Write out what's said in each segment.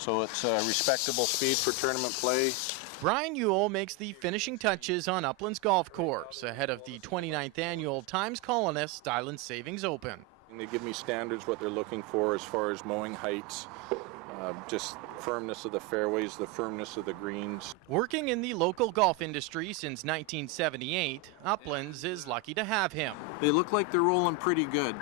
So it's a respectable speed for tournament play. Brian Youell makes the finishing touches on Upland's golf course ahead of the 29th annual Times Colonist Island Savings Open. And they give me standards, what they're looking for as far as mowing heights, just firmness of the fairways, the firmness of the greens. Working in the local golf industry since 1978, Uplands is lucky to have him. They look like they're rolling pretty good.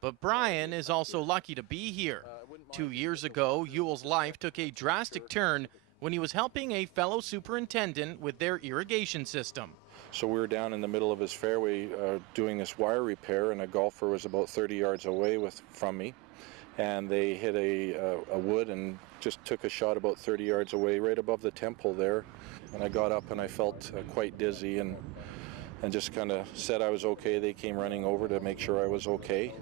But Brian is also lucky to be here. 2 years ago, Youell's life took a drastic turn when he was helping a fellow superintendent with their irrigation system. So we were down in the middle of his fairway doing this wire repair, and a golfer was about 30 yards away from me, and they hit a wood and just took a shot about 30 yards away right above the temple there. And I got up and I felt quite dizzy and just kind of said I was okay. They came running over to make sure I was okay.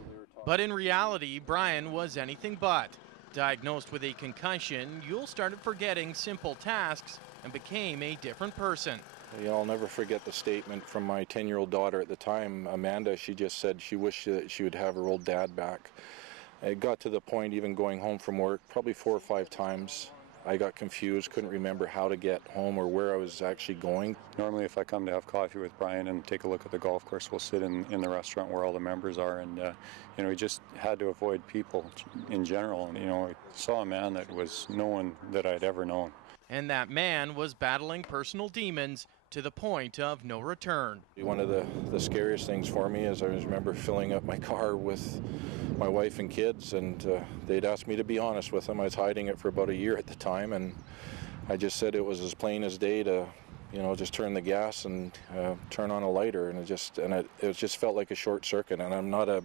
But in reality, Brian was anything but. Diagnosed with a concussion, Youell started forgetting simple tasks and became a different person. You know, I'll never forget the statement from my 10-year-old daughter at the time, Amanda. She just said she wished that she would have her old dad back. It got to the point, even going home from work, probably 4 or 5 times, I got confused, couldn't remember how to get home or where I was actually going. Normally if I come to have coffee with Brian and take a look at the golf course, we'll sit in the restaurant where all the members are, and you know, we just had to avoid people in general. And, you know, I saw a man that was no one that I'd ever known. And that man was battling personal demons to the point of no return. One of the scariest things for me is I remember filling up my car with my wife and kids, and they'd asked me to be honest with them. I was hiding it for about a year at the time, and I just said it was as plain as day to, you know, just turn the gas and turn on a lighter, and it just felt like a short circuit. And I'm not a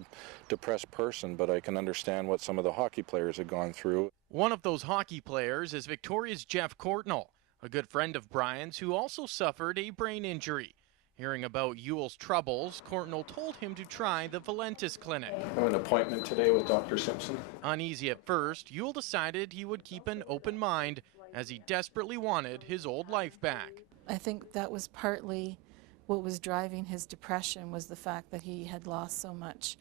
depressed person, but I can understand what some of the hockey players had gone through. One of those hockey players is Victoria's Jeff Courtnall, a good friend of Brian's who also suffered a brain injury. Hearing about Youell's troubles, Courtnall told him to try the Valentis Clinic. I have an appointment today with Dr. Simpson. Uneasy at first, Youell decided he would keep an open mind as he desperately wanted his old life back. I think that was partly what was driving his depression, was the fact that he had lost so much.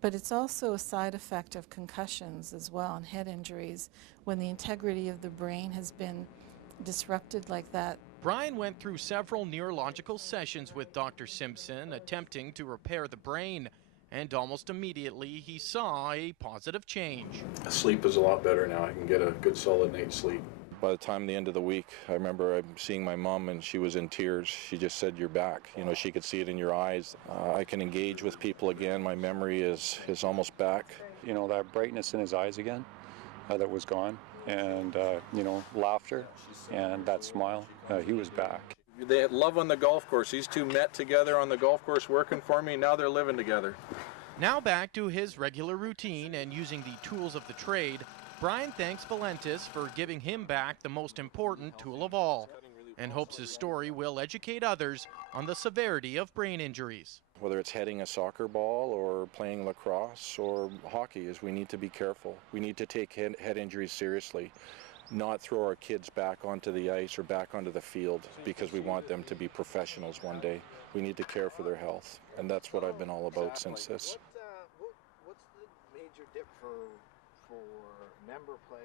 But it's also a side effect of concussions as well, and head injuries, when the integrity of the brain has been disrupted like that. Brian went through several neurological sessions with Dr. Simpson, attempting to repair the brain, and almost immediately he saw a positive change. Sleep is a lot better now. I can get a good solid night's sleep. By the time the end of the week, I remember seeing my mom, and she was in tears. She just said, "You're back." You know, she could see it in your eyes. I can engage with people again. My memory is almost back. You know, that brightness in his eyes again, that was gone, and you know, laughter and that smile, he was back. They had love on the golf course. These two met together on the golf course working for me. Now they're living together. Now back to his regular routine and using the tools of the trade, Brian thanks Valentis for giving him back the most important tool of all, and hopes his story will educate others on the severity of brain injuries. Whether it's heading a soccer ball or playing lacrosse or hockey, is we need to be careful. We need to take head injuries seriously, not throw our kids back onto the ice or back onto the field because we want them to be professionals one day. We need to care for their health, and that's what I've been all about since this. What's the major dip for member play?